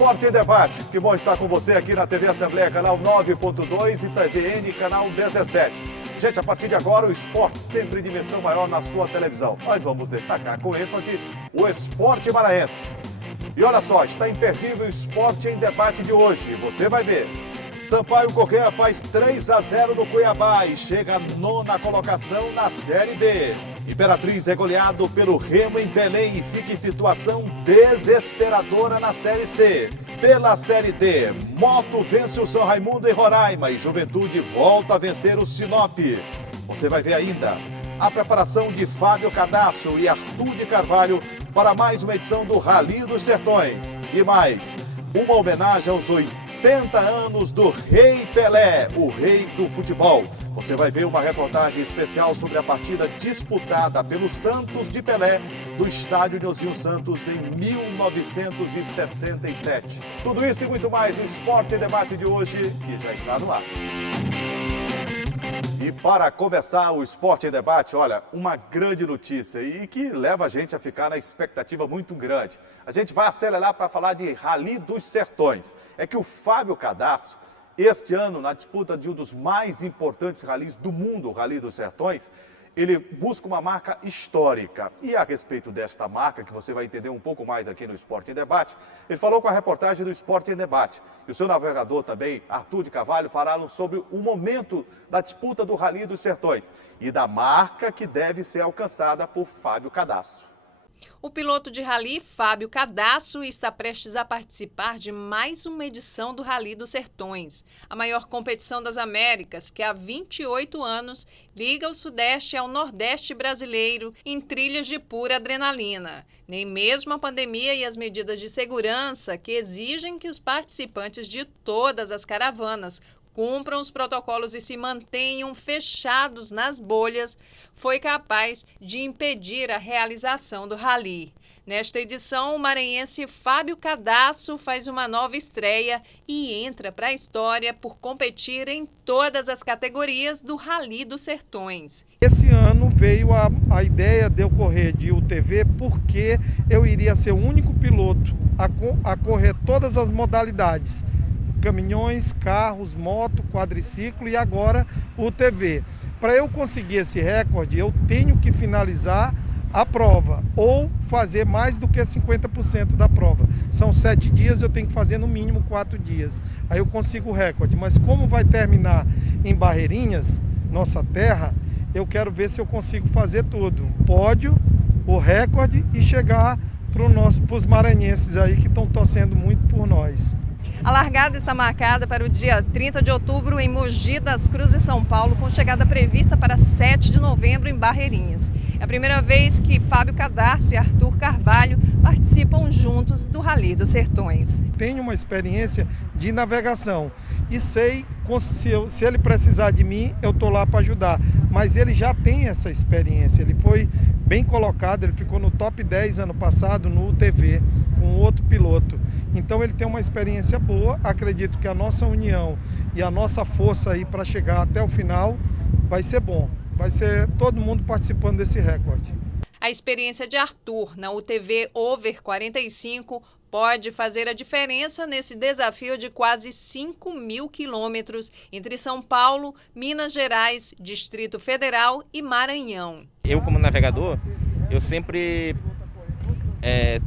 Esporte em Debate. Que bom estar com você aqui na TV Assembleia, canal 9.2 e TVN, canal 17. Gente, a partir de agora, o esporte sempre em dimensão maior na sua televisão. Nós vamos destacar com ênfase o esporte maranhense. E olha só, está imperdível o Esporte em Debate de hoje. Você vai ver. Sampaio Corrêa faz 3-0 no Cuiabá e chega à 9ª colocação na Série B. Imperatriz é goleado pelo Remo em Belém e fica em situação desesperadora na Série C. Pela Série D, Moto vence o São Raimundo em Roraima e Juventude volta a vencer o Sinop. Você vai ver ainda a preparação de Fábio Cadasso e Arthur de Carvalho para mais uma edição do Rally dos Sertões. E mais, uma homenagem aos 80 anos do Rei Pelé, o rei do futebol. Você vai ver uma reportagem especial sobre a partida disputada pelo Santos de Pelé do estádio Nilzinho Santos em 1967. Tudo isso e muito mais no Esporte em Debate de hoje, que já está no ar. E para começar o Esporte em Debate, olha, uma grande notícia e que leva a gente a ficar na expectativa muito grande. A gente vai acelerar para falar de Rally dos Sertões. É que o Fábio Cadasso, este ano, na disputa de um dos mais importantes rallies do mundo, o Rally dos Sertões, ele busca uma marca histórica. E a respeito desta marca, que você vai entender um pouco mais aqui no Esporte em Debate, ele falou com a reportagem do Esporte em Debate. E o seu navegador também, Arthur de Carvalho, falaram sobre o momento da disputa do Rally dos Sertões e da marca que deve ser alcançada por Fábio Cadasso. O piloto de rally, Fábio Cadasso, está prestes a participar de mais uma edição do Rally dos Sertões, a maior competição das Américas, que há 28 anos liga o Sudeste ao Nordeste brasileiro em trilhas de pura adrenalina. Nem mesmo a pandemia e as medidas de segurança que exigem que os participantes de todas as caravanas cumpram os protocolos e se mantenham fechados nas bolhas, foi capaz de impedir a realização do rally. Nesta edição, o maranhense Fábio Cadasso faz uma nova estreia e entra para a história por competir em todas as categorias do Rally dos Sertões. Esse ano veio a ideia de eu correr de UTV porque eu iria ser o único piloto a correr todas as modalidades. Caminhões, carros, moto, quadriciclo e agora UTV. Para eu conseguir esse recorde, eu tenho que finalizar a prova ou fazer mais do que 50% da prova. São 7 dias, eu tenho que fazer no mínimo 4 dias. Aí eu consigo o recorde. Mas como vai terminar em Barreirinhas, nossa terra, eu quero ver se eu consigo fazer tudo. Pódio, o recorde e chegar para os maranhenses aí que estão torcendo muito por nós. A largada está marcada para o dia 30 de outubro em Mogi das Cruzes, São Paulo, com chegada prevista para 7 de novembro em Barreirinhas. É a primeira vez que Fábio Cadasso e Arthur Carvalho participam juntos do Rally dos Sertões. Tenho uma experiência de navegação e sei, se ele precisar de mim, eu estou lá para ajudar. Mas ele já tem essa experiência, ele foi bem colocado, ele ficou no top 10 ano passado no UTV com outro piloto. Então ele tem uma experiência boa, acredito que a nossa união e a nossa força aí para chegar até o final vai ser bom. Vai ser todo mundo participando desse recorde. A experiência de Arthur na UTV Over 45 pode fazer a diferença nesse desafio de quase 5.000 quilômetros entre São Paulo, Minas Gerais, Distrito Federal e Maranhão. Eu, como navegador, eu sempre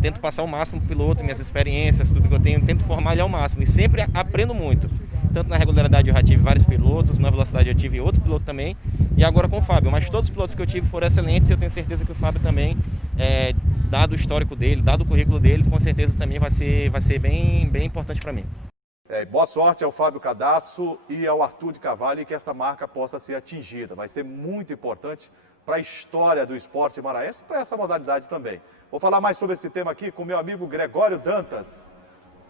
tento passar o máximo para o piloto, minhas experiências, tudo que eu tenho, tento formar ele ao máximo e sempre aprendo muito. Tanto na regularidade eu já tive vários pilotos, na velocidade eu tive outro piloto também e agora com o Fábio. Mas todos os pilotos que eu tive foram excelentes e eu tenho certeza que o Fábio também, dado o histórico dele, dado o currículo dele, com certeza também vai ser bem importante para mim. Boa sorte ao Fábio Cadasso e ao Arthur de Carvalho e que esta marca possa ser atingida. Vai ser muito importante para a história do esporte maranhense, para essa modalidade também. Vou falar mais sobre esse tema aqui com meu amigo Gregório Dantas.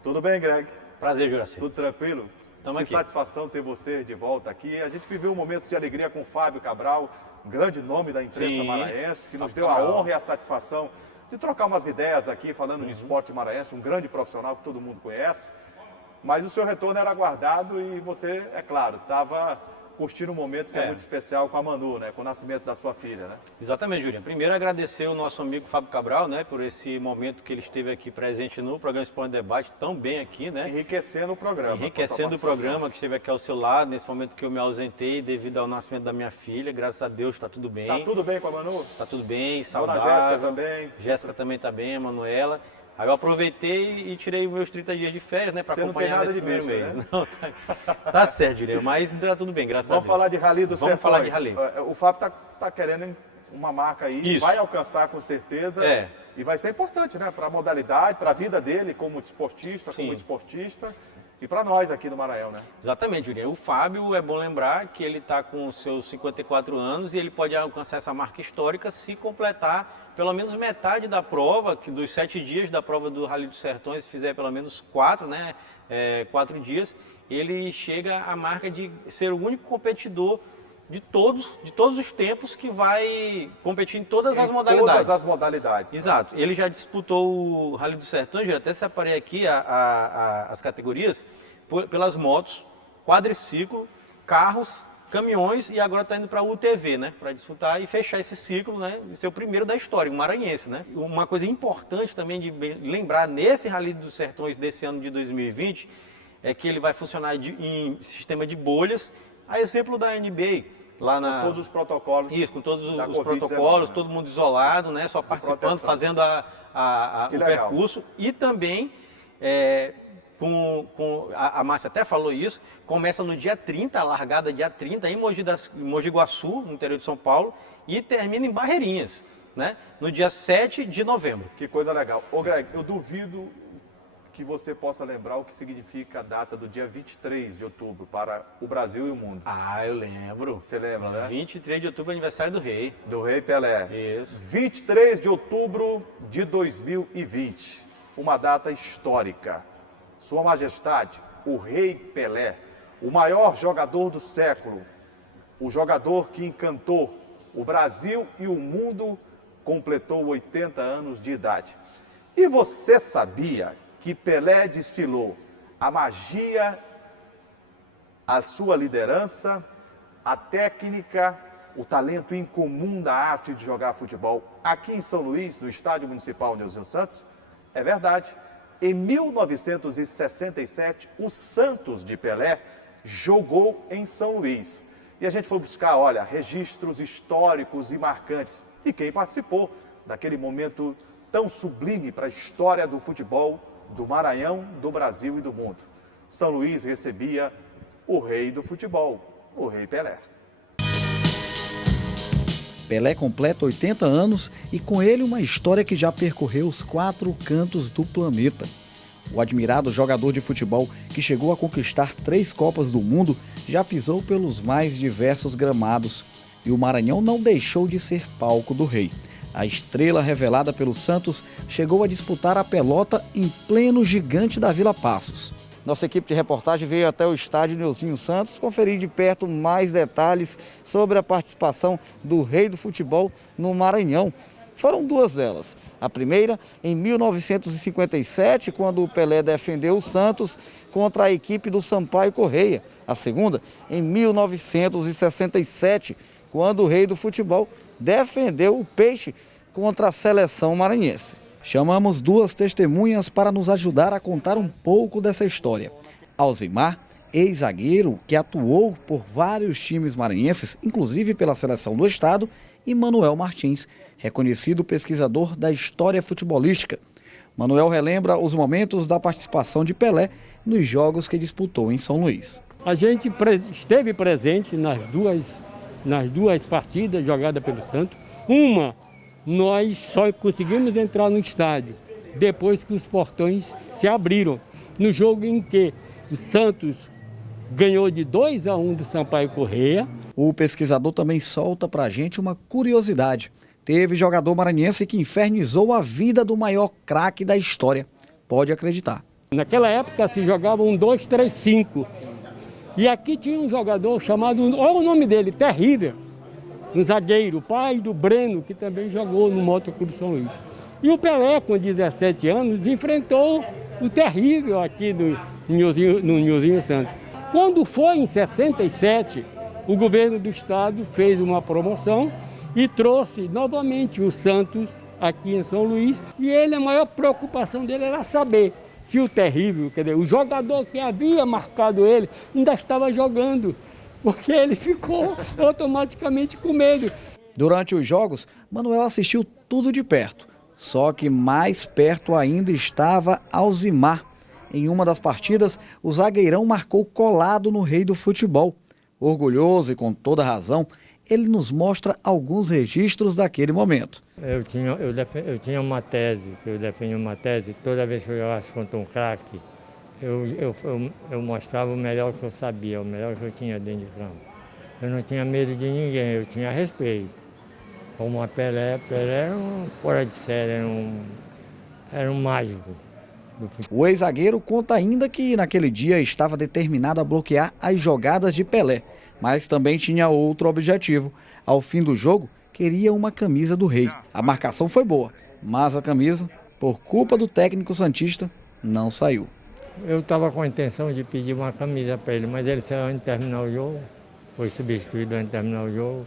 Tudo bem, Greg? Prazer, Juraci. Tudo tranquilo? Que satisfação ter você de volta aqui. A gente viveu um momento de alegria com o Fábio Cabral, um grande nome da imprensa maranhense, que nos deu a honra e a satisfação de trocar umas ideias aqui, falando de esporte maranhense, um grande profissional que todo mundo conhece. Mas o seu retorno era aguardado e você, é claro, estava curtindo um momento que é muito especial com a Manu, né? Com o nascimento da sua filha, né? Exatamente, Juliano. Primeiro, agradecer o nosso amigo Fábio Cabral, né? Por esse momento que ele esteve aqui presente no programa Esporte Debate, tão bem aqui, né? Enriquecendo o programa. Enriquecendo o programa, que esteve aqui ao seu lado, nesse momento que eu me ausentei devido ao nascimento da minha filha. Graças a Deus, está tudo bem. Tá tudo bem com a Manu? Tá tudo bem, Dona saudável. Jéssica também. Jéssica também tá bem, a Manuela. Aí eu aproveitei e tirei meus 30 dias de férias, né, para acompanhar nada nesse de primeiro besta, mês. né? Não, tá certo, Juliano, mas tá tudo bem, graças a Deus. Vamos falar de Rally do Sertões. Vamos falar de Rally. O Fábio tá querendo uma marca aí, Isso. vai alcançar com certeza. É. E vai ser importante, né? Para a modalidade, para a vida dele como desportista, Sim. como esportista. E para nós aqui no Maranhão, né? Exatamente, Juliano. O Fábio, é bom lembrar que ele está com os seus 54 anos e ele pode alcançar essa marca histórica se completar pelo menos metade da prova, que dos 7 dias da prova do Rally dos Sertões, se fizer pelo menos 4, né? 4 dias, ele chega à marca de ser o único competidor de todos os tempos que vai competir em todas as modalidades. Todas as modalidades. Exato. Ele já disputou o Rally dos Sertões, eu até separei aqui as categorias, pelas motos, quadriciclo, carros, caminhões e agora está indo para a UTV, né? Para disputar e fechar esse ciclo, né? E ser o primeiro da história, o maranhense, né? Uma coisa importante também de lembrar nesse Rally dos Sertões desse ano de 2020 é que ele vai funcionar em sistema de bolhas, a exemplo da NBA. Lá Com todos os protocolos. Isso, com todos os Covid-19, protocolos, né? todo mundo isolado, né? Só participando, proteção. fazendo o percurso. E também, a Márcia até falou isso, começa no dia 30, a largada dia 30 em Mogi Guaçu, no interior de São Paulo, e termina em Barreirinhas, né? No dia 7 de novembro. Que coisa legal. Ô Greg, eu duvido que você possa lembrar o que significa a data do dia 23 de outubro para o Brasil e o mundo. Ah, eu lembro. Você lembra, né? 23 de outubro, aniversário do rei. Do Rei Pelé. Isso. 23 de outubro de 2020. Uma data histórica. Sua Majestade, o Rei Pelé, o maior jogador do século, o jogador que encantou o Brasil e o mundo, completou 80 anos de idade. E você sabia que Pelé desfilou a magia, a sua liderança, a técnica, o talento incomum da arte de jogar futebol aqui em São Luís, no Estádio Municipal Nilson Santos? É verdade. Em 1967, o Santos de Pelé jogou em São Luís. E a gente foi buscar, olha, registros históricos e marcantes de quem participou daquele momento tão sublime para a história do futebol do Maranhão, do Brasil e do mundo. São Luís recebia o rei do futebol, o Rei Pelé. Pelé completa 80 anos e com ele uma história que já percorreu os 4 cantos do planeta. O admirado jogador de futebol, que chegou a conquistar 3 Copas do Mundo, já pisou pelos mais diversos gramados. E o Maranhão não deixou de ser palco do rei. A estrela revelada pelo Santos chegou a disputar a pelota em pleno Gigante da Vila Passos. Nossa equipe de reportagem veio até o estádio Nilson Santos conferir de perto mais detalhes sobre a participação do rei do futebol no Maranhão. Foram 2 delas. A primeira, em 1957, quando o Pelé defendeu o Santos contra a equipe do Sampaio Corrêa. A segunda, em 1967, quando o rei do futebol defendeu o Peixe contra a seleção maranhense. Chamamos 2 testemunhas para nos ajudar a contar um pouco dessa história. Alzimar, ex-zagueiro que atuou por vários times maranhenses, inclusive pela seleção do estado, e Manuel Martins, reconhecido pesquisador da história futebolística. Manuel relembra os momentos da participação de Pelé nos jogos que disputou em São Luís. A gente esteve presente nas duas partidas jogadas pelo Santos. Uma, nós só conseguimos entrar no estádio depois que os portões se abriram. No jogo em que o Santos ganhou de 2-1 do Sampaio Corrêa. O pesquisador também solta pra gente uma curiosidade. Teve jogador maranhense que infernizou a vida do maior craque da história. Pode acreditar. Naquela época se jogava um 2-3-5. E aqui tinha um jogador chamado, olha o nome dele, Terrível. Um zagueiro, pai do Breno, que também jogou no Motoclube São Luís. E o Pelé, com 17 anos, enfrentou o Terrível aqui no Nilson Santos. Quando foi em 67, o governo do estado fez uma promoção e trouxe novamente o Santos aqui em São Luís. E ele, a maior preocupação dele era saber se o terrível, quer dizer, o jogador que havia marcado ele ainda estava jogando, porque ele ficou automaticamente com medo. Durante os jogos, Manuel assistiu tudo de perto. Só que mais perto ainda estava Alzimar. Em uma das partidas, o zagueirão marcou colado no rei do futebol. Orgulhoso e com toda razão, ele nos mostra alguns registros daquele momento. Eu tinha uma tese, eu defendi uma tese, toda vez que eu jogasse contra um craque, eu mostrava o melhor que eu sabia, o melhor que eu tinha dentro de campo. Eu não tinha medo de ninguém, eu tinha respeito. Como a Pelé era um fora de série, era um mágico do futebol. O ex-zagueiro conta ainda que naquele dia estava determinado a bloquear as jogadas de Pelé, mas também tinha outro objetivo. Ao fim do jogo, queria uma camisa do rei. A marcação foi boa, mas a camisa, por culpa do técnico santista, não saiu. Eu estava com a intenção de pedir uma camisa para ele, mas ele saiu antes de terminar o jogo, foi substituído antes de terminar o jogo.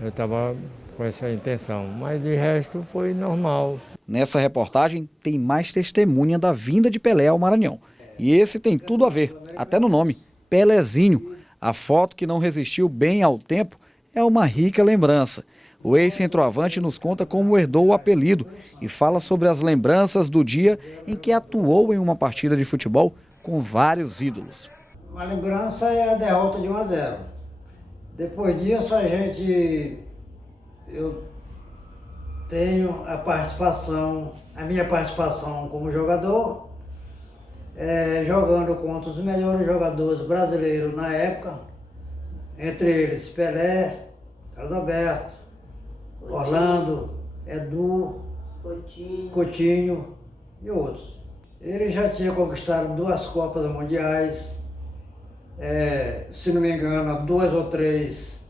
Eu estava com essa intenção, mas de resto foi normal. Nessa reportagem tem mais testemunha da vinda de Pelé ao Maranhão. E esse tem tudo a ver, até no nome, Pelézinho. A foto que não resistiu bem ao tempo é uma rica lembrança. O ex-centroavante nos conta como herdou o apelido e fala sobre as lembranças do dia em que atuou em uma partida de futebol com vários ídolos. Uma lembrança é a derrota de 1-0. Depois disso eu tenho a minha participação como jogador, jogando contra os melhores jogadores brasileiros na época, entre eles Pelé, Carlos Alberto, Orlando, Edu, Coutinho e outros. Ele já tinha conquistado 2 Copas Mundiais, se não me engano, 2 ou 3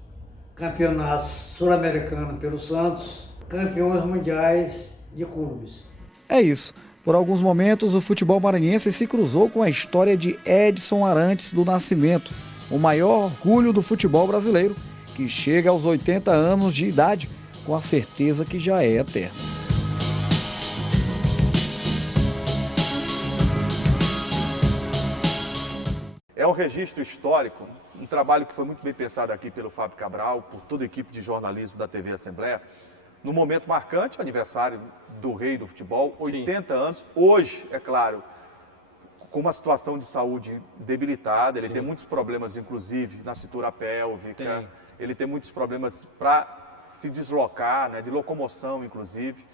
campeonatos sul-americanos pelo Santos, campeões mundiais de clubes. É isso. Por alguns momentos, o futebol maranhense se cruzou com a história de Edson Arantes do Nascimento, o maior orgulho do futebol brasileiro, que chega aos 80 anos de idade, com a certeza que já é eterno. É um registro histórico, um trabalho que foi muito bem pensado aqui pelo Fábio Cabral, por toda a equipe de jornalismo da TV Assembleia, no momento marcante, o aniversário do rei do futebol, 80 anos. Hoje, é claro, com uma situação de saúde debilitada, ele tem muitos problemas, inclusive, na cintura pélvica, ele tem muitos problemas para se deslocar, né, de locomoção, inclusive.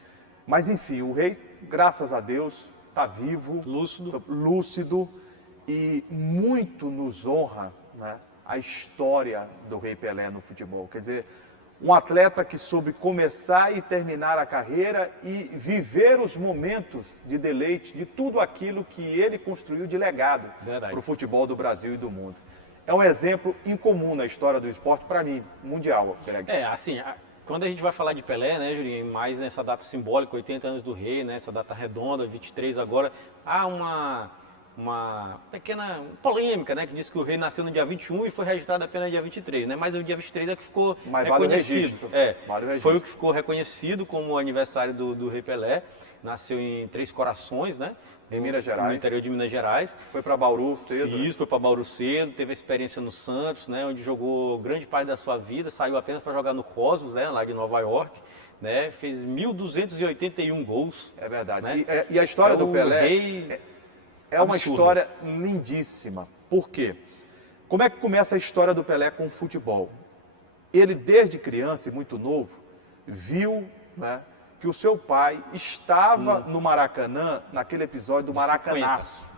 Mas, enfim, o rei, graças a Deus, está vivo, lúcido, e muito nos honra, né, a história do rei Pelé no futebol. Quer dizer, um atleta que soube começar e terminar a carreira e viver os momentos de deleite de tudo aquilo que ele construiu de legado para o futebol do Brasil e do mundo. É um exemplo incomum na história do esporte, para mim, mundial. Quando a gente vai falar de Pelé, né, Julinho, mais nessa data simbólica, 80 anos do rei, né, essa data redonda, 23 agora, há uma pequena polêmica, né, que diz que o rei nasceu no dia 21 e foi registrado apenas no dia 23, né, mas o dia 23 é que ficou reconhecido. Foi o que ficou reconhecido como o aniversário do rei Pelé. Nasceu em Três Corações, né, em Minas Gerais. No interior de Minas Gerais. Foi para Bauru cedo. Isso, foi para Bauru cedo, teve a experiência no Santos, né, onde jogou grande parte da sua vida, saiu apenas para jogar no Cosmos, né, lá de Nova York. Né, fez 1.281 gols. É verdade. Né? E a história do Pelé é uma absurdo. história lindíssima. Por quê? Como é que começa a história do Pelé com o futebol? Ele, desde criança e muito novo, viu, né, que o seu pai estava no Maracanã, naquele episódio do Maracanaço,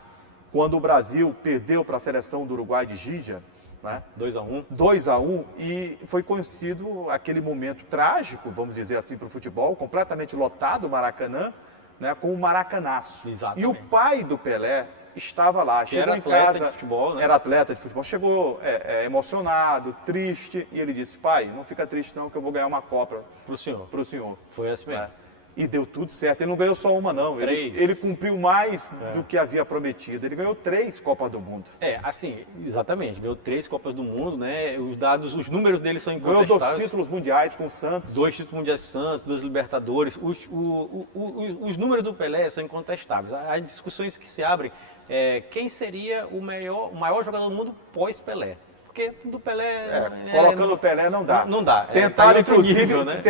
quando o Brasil perdeu para a seleção do Uruguai de Gija, né? 2-1, e foi conhecido aquele momento trágico, vamos dizer assim, para o futebol, completamente lotado o Maracanã, né, com o Maracanaço. Exatamente. E o pai do Pelé estava lá, chegou em casa, de futebol, né? Era atleta de futebol, chegou emocionado, triste, e ele disse: pai, não fica triste não, que eu vou ganhar uma Copa pro senhor. Pro senhor. Foi assim mesmo. E deu tudo certo. Ele não ganhou só uma, não. Ele cumpriu mais do que havia prometido. Ele ganhou 3 Copas do Mundo. Assim, exatamente. Ganhou 3 Copas do Mundo, né? Os números dele são Ganhou incontestáveis. 2 títulos mundiais com o Santos. 2 títulos mundiais com o Santos, 2 Libertadores. Os números do Pelé são incontestáveis. As discussões que se abrem é quem seria o maior jogador do mundo pós-Pelé. Porque do Pelé... colocando o Pelé não dá. Não dá. Tentaram, Tá em outro inclusive, nível, né?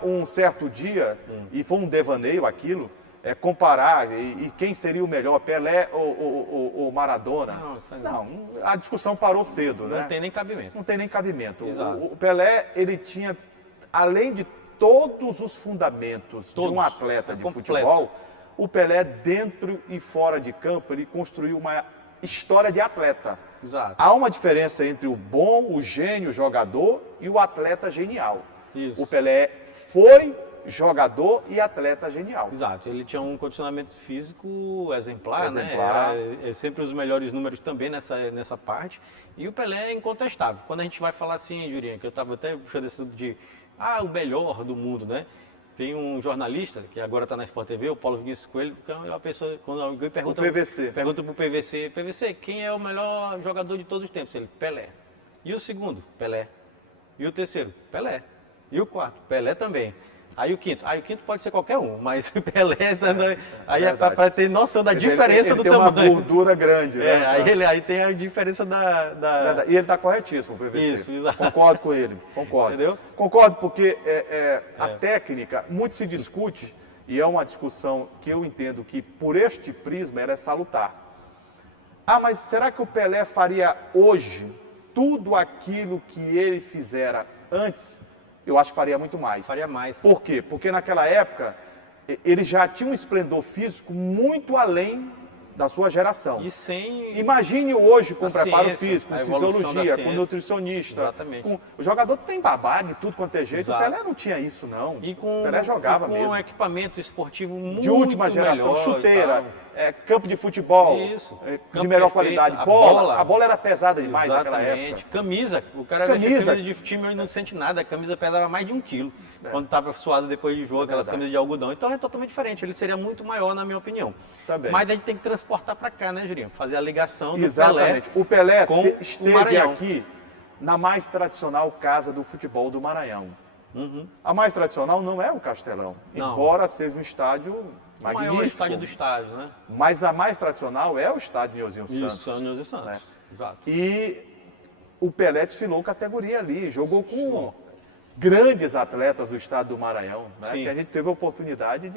um certo dia, e foi um devaneio aquilo, comparar e quem seria o melhor, Pelé ou Maradona. Não, a discussão parou cedo, né? Não tem nem cabimento. Não tem nem cabimento. Exato. O Pelé, ele tinha, além de todos os fundamentos de um atleta de futebol, o Pelé, dentro e fora de campo, ele construiu uma história de atleta. Exato. Há uma diferença entre o bom, o gênio, o jogador e o atleta genial. Isso. O Pelé foi jogador e atleta genial. Exato. Ele tinha um condicionamento físico exemplar. Né? Era sempre os melhores números também nessa parte. E o Pelé é incontestável. Quando a gente vai falar assim, Jurinha, que eu estava até puxando esse de o melhor do mundo, né? Tem um jornalista, que agora está na Sport TV, o Paulo Vinícius Coelho, que é uma pessoa, quando alguém pergunta... Pergunta para o PVC, quem é o melhor jogador de todos os tempos? Ele, Pelé. E o segundo? Pelé. E o terceiro? Pelé. E o quarto? Pelé também. Aí o quinto pode ser qualquer um, mas Pelé também. Aí é para ter noção da diferença do tamanho. Tem uma gordura grande, né? Aí tem a diferença da... E ele está corretíssimo, o PVC. Isso, exato. Concordo com ele, concordo. Entendeu? Concordo porque a técnica, muito se discute, e é uma discussão que eu entendo que por este prisma ela é salutar. Mas será que o Pelé faria hoje tudo aquilo que ele fizera antes? Eu acho que faria muito mais. Faria mais. Por quê? Porque naquela época ele já tinha um esplendor físico muito além da sua geração. E sem... Imagine hoje com preparo ciência, físico, com fisiologia, com nutricionista. Exatamente. O jogador tem babado de tudo quanto é jeito. Exato. O Pelé não tinha isso, não. O Pelé jogava mesmo. Com um equipamento esportivo muito de última geração, melhor, chuteira, campo de futebol, de melhor qualidade. A bola era pesada demais naquela época. Camisa, o cara vestia camisa de time e não sente nada. A camisa pesava mais de 1 quilo. Quando estava suado depois de jogo, aquelas camisas de algodão. Então é totalmente diferente. Ele seria muito maior, na minha opinião. Também. Mas a gente tem que transportar para cá, né, Jurinho? Fazer a ligação do Exatamente. O Pelé esteve o aqui na mais tradicional casa do futebol do Maranhão. Uhum. A mais tradicional não é o Castelão, embora seja um estádio magnífico. O maior estádio do estádio, né? Mas a mais tradicional é o estádio Nilzinho Santos. Isso, Nilzinho Santos. Né? Exato. E o Pelé desfilou categoria ali, jogou com grandes atletas do estado do Maranhão, né? Que a gente teve a oportunidade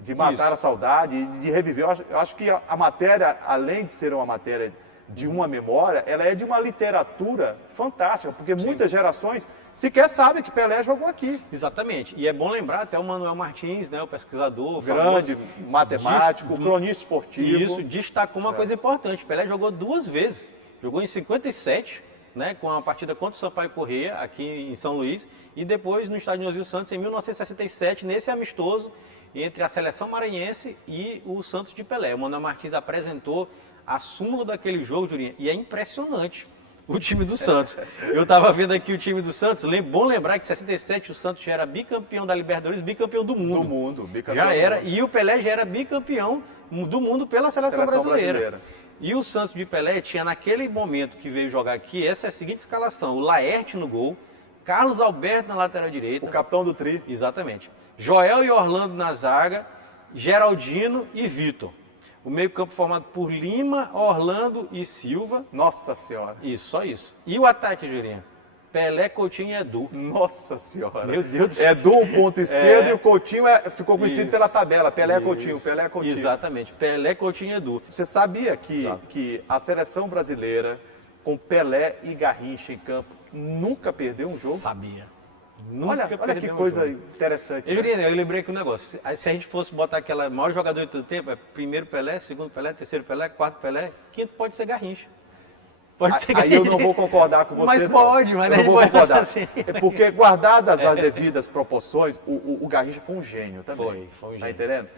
de matar a saudade, de reviver. Eu acho que a matéria, além de ser uma matéria de uma memória, ela é de uma literatura fantástica, porque muitas gerações sequer sabem que Pelé jogou aqui. Exatamente. E é bom lembrar até o Manuel Martins, né, o pesquisador, grande matemático, cronista esportivo. Isso, destacou uma coisa importante. Pelé jogou 2 vezes. Jogou em 57, né, com a partida contra o Sampaio Corrêa, aqui em São Luís, e depois no estádio Nilzinho Santos, em 1967, nesse amistoso entre a seleção maranhense e o Santos de Pelé. O Manuel Martins apresentou a súmula daquele jogo, Jurinha, e é impressionante o time do Santos. Eu estava vendo aqui o time do Santos, bom lembrar que em 67 o Santos já era bicampeão da Libertadores, bicampeão do mundo. Bicampeão já era, e o Pelé já era bicampeão do mundo pela seleção brasileira. E o Santos de Pelé tinha, naquele momento que veio jogar aqui, essa é a seguinte escalação: o Laerte no gol, Carlos Alberto na lateral direita. O capitão do tri. Exatamente. Joel e Orlando na zaga, Geraldino e Vitor. O meio-campo formado por Lima, Orlando e Silva. Nossa Senhora. Isso, só isso. E o ataque, Jurinha? Pelé, Coutinho e Edu. Nossa Senhora. Meu Deus do céu. Edu, um ponto esquerdo, e o Coutinho ficou conhecido pela tabela. Pelé, Coutinho, Pelé, Coutinho. Exatamente. Pelé, Coutinho e Edu. Você sabia que a seleção brasileira, com Pelé e Garrincha em campo, nunca perdeu um jogo? Sabia. Olha que coisa interessante. Eu lembrei aqui um negócio. Se a gente fosse botar aquela maior jogador de todo tempo, é primeiro Pelé, segundo Pelé, terceiro Pelé, quarto Pelé, quinto pode ser Garrincha. Pode ser Garrincha. Aí eu não vou concordar com você. Mas pode, mas eu não vou concordar. Assim. É porque, guardadas as devidas proporções, o Garrincha foi um gênio também. Foi um gênio. Tá entendendo?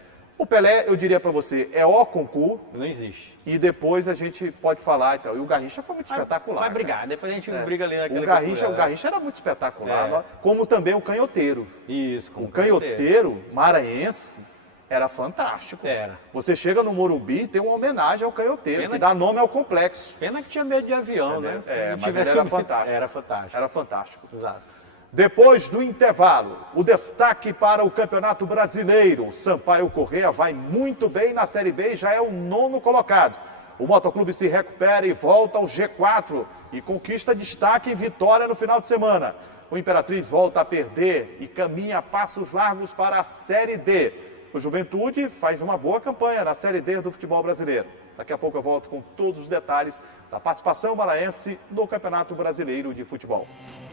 O Pelé, eu diria para você, é o concurso. Não existe. E depois a gente pode falar e tal. E o Garrincha foi muito espetacular. Vai brigar, depois a gente briga ali naquele O Garrincha era muito espetacular, como também o canhoteiro. Isso, O canhoteiro maranhense era fantástico. Era. Você chega no Morumbi, tem uma homenagem ao canhoteiro, que dá nome ao complexo. Pena que tinha medo de avião, né? Mas ele era fantástico. Era fantástico. Era fantástico. Exato. Depois do intervalo, o destaque para o Campeonato Brasileiro. O Sampaio Corrêa vai muito bem na Série B e já é o 9º colocado. O Motoclube se recupera e volta ao G4 e conquista destaque e vitória no final de semana. O Imperatriz volta a perder e caminha a passos largos para a Série D. O Juventude faz uma boa campanha na Série D do futebol brasileiro. Daqui a pouco eu volto com todos os detalhes da participação maranhense no Campeonato Brasileiro de Futebol.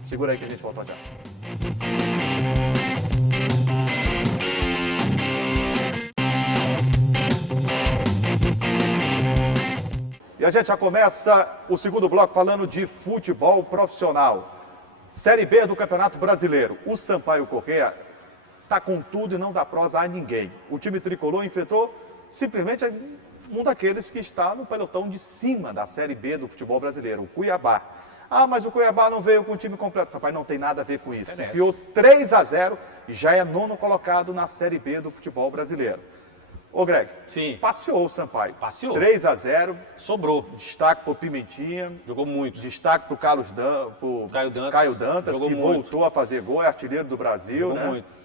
Segura aí que a gente volta já. E a gente já começa o segundo bloco falando de futebol profissional. Série B do Campeonato Brasileiro. O Sampaio Corrêa está com tudo e não dá prosa a ninguém. O time tricolor enfrentou simplesmente um daqueles que está no pelotão de cima da Série B do futebol brasileiro, o Cuiabá. Ah, mas o Cuiabá não veio com o time completo. Sampaio não tem nada a ver com isso. Enfiou 3-0 e já é 9º colocado na Série B do futebol brasileiro. Ô, Greg, sim, passeou o Sampaio. Passeou. 3-0. Sobrou. Destaque pro Pimentinha. Jogou muito. Destaque pro Caio Dantas, que voltou a fazer gol, é artilheiro do Brasil, jogou né? Muito.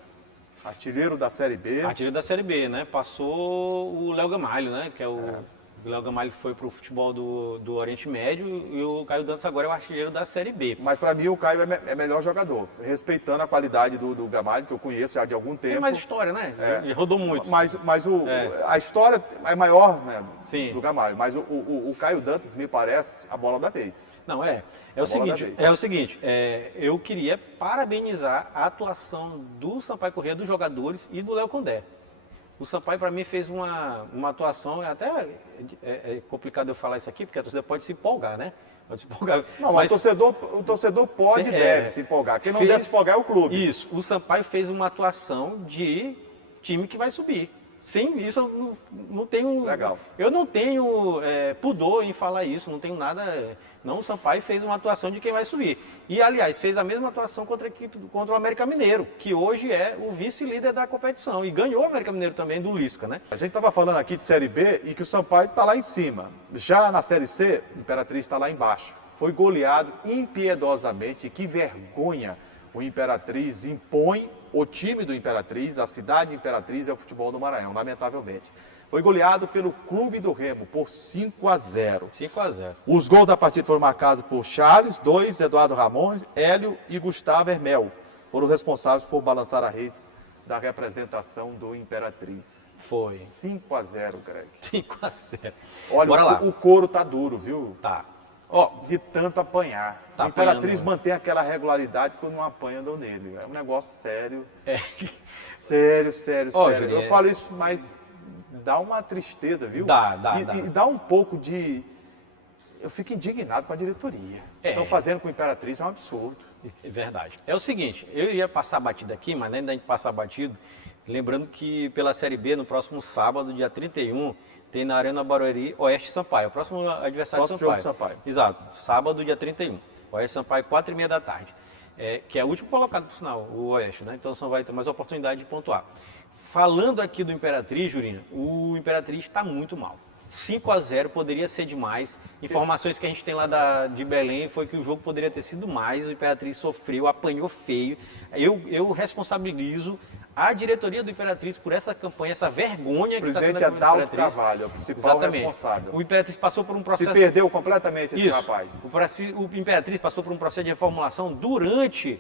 Artilheiro da Série B. Artilheiro da Série B, né? Passou o Léo Gamalho, né? Que é o Léo Gamalho foi pro futebol do Oriente Médio e o Caio Dantas agora é o artilheiro da Série B. Mas para mim o Caio é melhor jogador, respeitando a qualidade do Gamalho, que eu conheço já de algum tempo. Tem mais história, né? Ele rodou muito. Mas a história é maior, né, sim, do Gamalho, mas o Caio Dantas me parece a bola da vez. Não, é o seguinte, eu queria parabenizar a atuação do Sampaio Corrêa, dos jogadores e do Léo Condé. O Sampaio, para mim, fez uma atuação, até é complicado eu falar isso aqui, porque a torcida pode se empolgar, né? Pode se empolgar. Não, mas o torcedor pode e deve se empolgar. Quem não deve se empolgar é o clube. Isso, o Sampaio fez uma atuação de time que vai subir. Sim, isso eu não tenho... Legal. Eu não tenho pudor em falar isso, não tenho nada... Não, o Sampaio fez uma atuação de quem vai subir. E, aliás, fez a mesma atuação contra o América Mineiro, que hoje é o vice-líder da competição. E ganhou o América Mineiro também do Lisca, né? A gente estava falando aqui de Série B e que o Sampaio está lá em cima. Já na Série C, o Imperatriz está lá embaixo. Foi goleado impiedosamente. Que vergonha o Imperatriz impõe. O time do Imperatriz, a cidade Imperatriz é o futebol do Maranhão, lamentavelmente. Foi goleado pelo Clube do Remo por 5-0. 5-0. Os gols da partida foram marcados por Charles, 2, Eduardo Ramon, Hélio e Gustavo Hermel. Foram responsáveis por balançar a rede da representação do Imperatriz. Foi. 5-0, Greg. 5-0. Olha, bora lá. O couro tá duro, viu? Tá. De tanto apanhar. Tá a Imperatriz apanhando, mantém aquela regularidade quando não apanha do nele. É um negócio sério. Sério. Julinho, Eu falo isso, mas dá uma tristeza, viu? Dá. E dá um pouco de... Eu fico indignado com a diretoria. Estão fazendo com a Imperatriz é um absurdo. É verdade. É o seguinte, eu ia passar batido aqui, mas nem da gente passar batido, lembrando que pela Série B, no próximo sábado, dia 31, tem na Arena Barueri, Oeste Sampaio, o próximo adversário do Sampaio. Jogo do Sampaio. Exato, sábado, dia 31. Oeste Sampaio, 4h30 da tarde. Que é o último colocado, por sinal, o Oeste, né? Então só vai ter mais oportunidade de pontuar. Falando aqui do Imperatriz, Jurinha, o Imperatriz está muito mal. 5-0 poderia ser demais. Informações que a gente tem lá de Belém foi que o jogo poderia ter sido mais. O Imperatriz sofreu, apanhou feio. Eu responsabilizo a diretoria do Imperatriz por essa campanha, essa vergonha que está sendo a Presidente Adalto Carvalho, é o principal responsável. O Imperatriz passou por um processo... Se perdeu completamente esse rapaz. O Imperatriz passou por um processo de reformulação durante...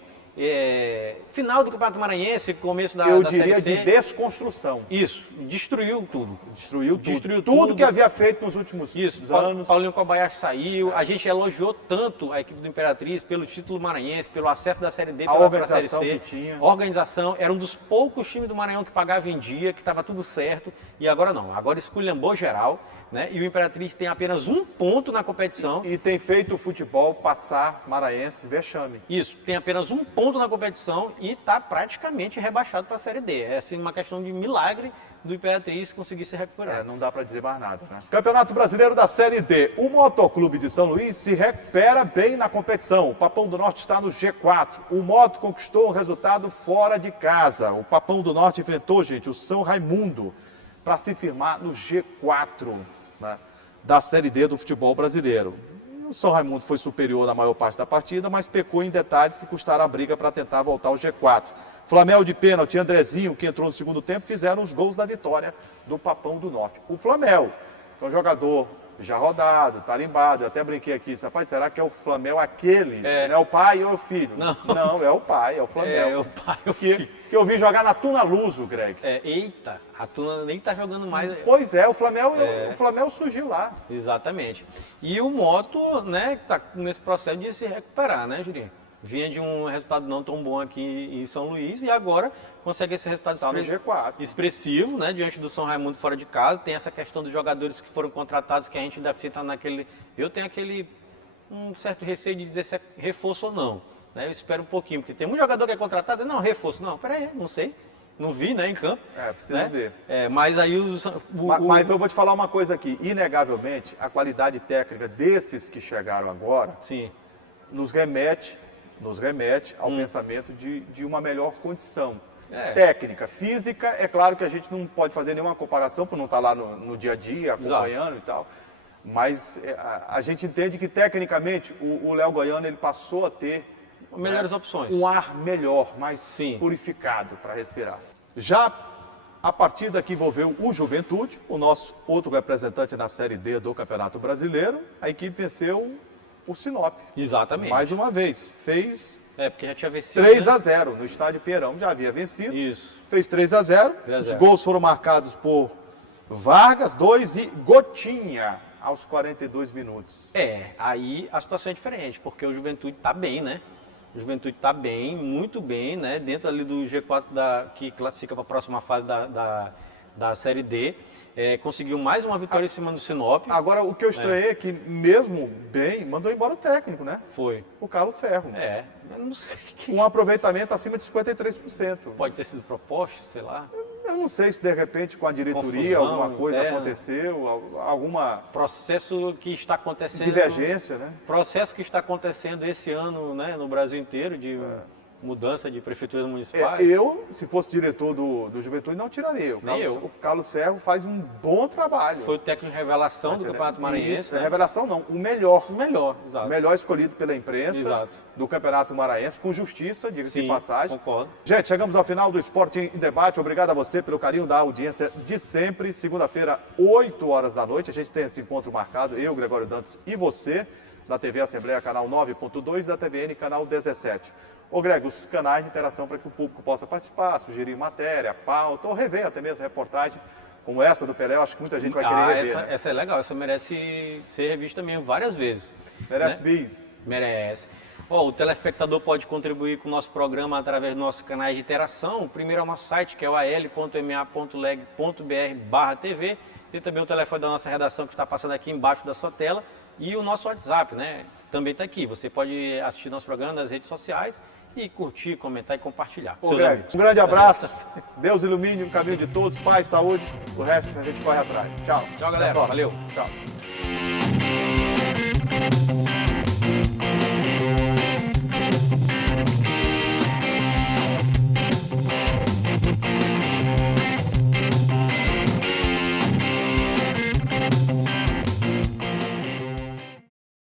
final do Campeonato Maranhense, começo da Série C. Eu diria de desconstrução. Isso, destruiu tudo. Destruiu tudo que havia feito nos últimos anos. Paulinho Kobayashi saiu, a gente elogiou tanto a equipe do Imperatriz pelo título maranhense, pelo acesso da Série D para a Série C. Que tinha. A organização, era um dos poucos times do Maranhão que pagava em dia, que estava tudo certo, e agora não. Agora esculhambou geral. né? E o Imperatriz tem apenas 1 ponto na competição. E tem feito o futebol passar maranhense vexame. Isso, tem apenas 1 ponto na competição e está praticamente rebaixado para a Série D. É assim, uma questão de milagre do Imperatriz conseguir se recuperar. Não dá para dizer mais nada, né? Campeonato Brasileiro da Série D. O Motoclube de São Luís se recupera bem na competição. O Papão do Norte está no G4. O Moto conquistou um resultado fora de casa. O Papão do Norte enfrentou, gente, o São Raimundo para se firmar no G4, né, da Série D do futebol brasileiro. O São Raimundo foi superior na maior parte da partida, mas pecou em detalhes que custaram a briga para tentar voltar ao G4. Flamengo de pênalti, Andrezinho, que entrou no segundo tempo, fizeram os gols da vitória do Papão do Norte. O Flamengo, que é um jogador já rodado, tarimbado, eu até brinquei aqui, disse, rapaz, será que é o Flamengo aquele? É o pai ou é o filho? Não, é o pai, é o Flamengo. É o pai ou o filho. Que eu vi jogar na Tuna Luso, Greg. Eita, a Tuna nem tá jogando mais. Pois é, o Flamengo surgiu lá. Exatamente. E o Moto, né, tá nesse processo de se recuperar, né, Julinho? Vinha de um resultado não tão bom aqui em São Luís e agora consegue esse resultado expressivo, né, diante do São Raimundo fora de casa. Tem essa questão dos jogadores que foram contratados, que a gente ainda fica naquele... Eu tenho um certo receio de dizer se é reforço ou não. Né? Eu espero um pouquinho, porque tem um jogador que é contratado, não, reforço. Não, peraí, não sei. Não vi, né, em campo. Precisa ver. Mas aí Mas eu vou te falar uma coisa aqui. Inegavelmente, a qualidade técnica desses que chegaram agora nos remete ao pensamento de uma melhor condição técnica. Física, é claro que a gente não pode fazer nenhuma comparação, por não estar lá no dia a dia, acompanhando e tal. Mas a gente entende que, tecnicamente, o Léo Goiano ele passou a ter melhores opções. Um ar melhor, mais purificado para respirar. Já a partida que envolveu o Juventude, o nosso outro representante na Série D do Campeonato Brasileiro, a equipe venceu o Sinop. Exatamente. Mais uma vez. Fez porque já tinha vencido, 3-0 no estádio Pereirão, já havia vencido. Isso. Fez 3-0. Os gols foram marcados por Vargas, 2 e Gotinha aos 42 minutos. Aí a situação é diferente, porque o Juventude está bem, né? O Juventude está bem, muito bem, né? Dentro ali do G4 que classifica para a próxima fase da Série D. Conseguiu mais uma vitória em cima do Sinop. Agora, o que eu estranhei é que, mesmo bem, mandou embora o técnico, né? Foi. O Carlos Ferro. Eu não sei. Um aproveitamento acima de 53%. Pode ter sido proposto, sei lá. Eu não sei se, de repente, com a diretoria, alguma coisa aconteceu, alguma... Processo que está acontecendo... Divergência, né? Processo que está acontecendo esse ano, né, no Brasil inteiro, de... mudança de prefeituras municipais. Eu, se fosse diretor do Juventude, não tiraria. O Carlos Ferro faz um bom trabalho. Foi o técnico de revelação do Campeonato Maranhense. Isso, revelação não, o melhor. O melhor, exato. O melhor escolhido pela imprensa do Campeonato Maranhense, com justiça, diga-se de passagem. Concordo. Gente, chegamos ao final do Esporte em Debate. Obrigado a você pelo carinho da audiência de sempre. Segunda-feira, 8 horas da noite, a gente tem esse encontro marcado, eu, Gregório Dantas e você, da TV Assembleia, canal 9.2, da TVN, canal 17. Ô Greg, os canais de interação para que o público possa participar, sugerir matéria, pauta, ou rever até mesmo reportagens como essa do Pelé. Eu acho que muita gente vai querer rever. Essa é legal, essa merece ser revista também várias vezes. Merece bis. Merece. O telespectador pode contribuir com o nosso programa através dos nossos canais de interação. O primeiro é o nosso site, que é o al.ma.leg.br/TV. Tem também o telefone da nossa redação que está passando aqui embaixo da sua tela. E o nosso WhatsApp, né? Também está aqui. Você pode assistir nosso programa nas redes sociais e curtir, comentar e compartilhar. Greg, um grande abraço. Deus ilumine o caminho de todos. Paz, saúde. O resto a gente corre atrás. Tchau. Tchau, galera. Valeu. Tchau.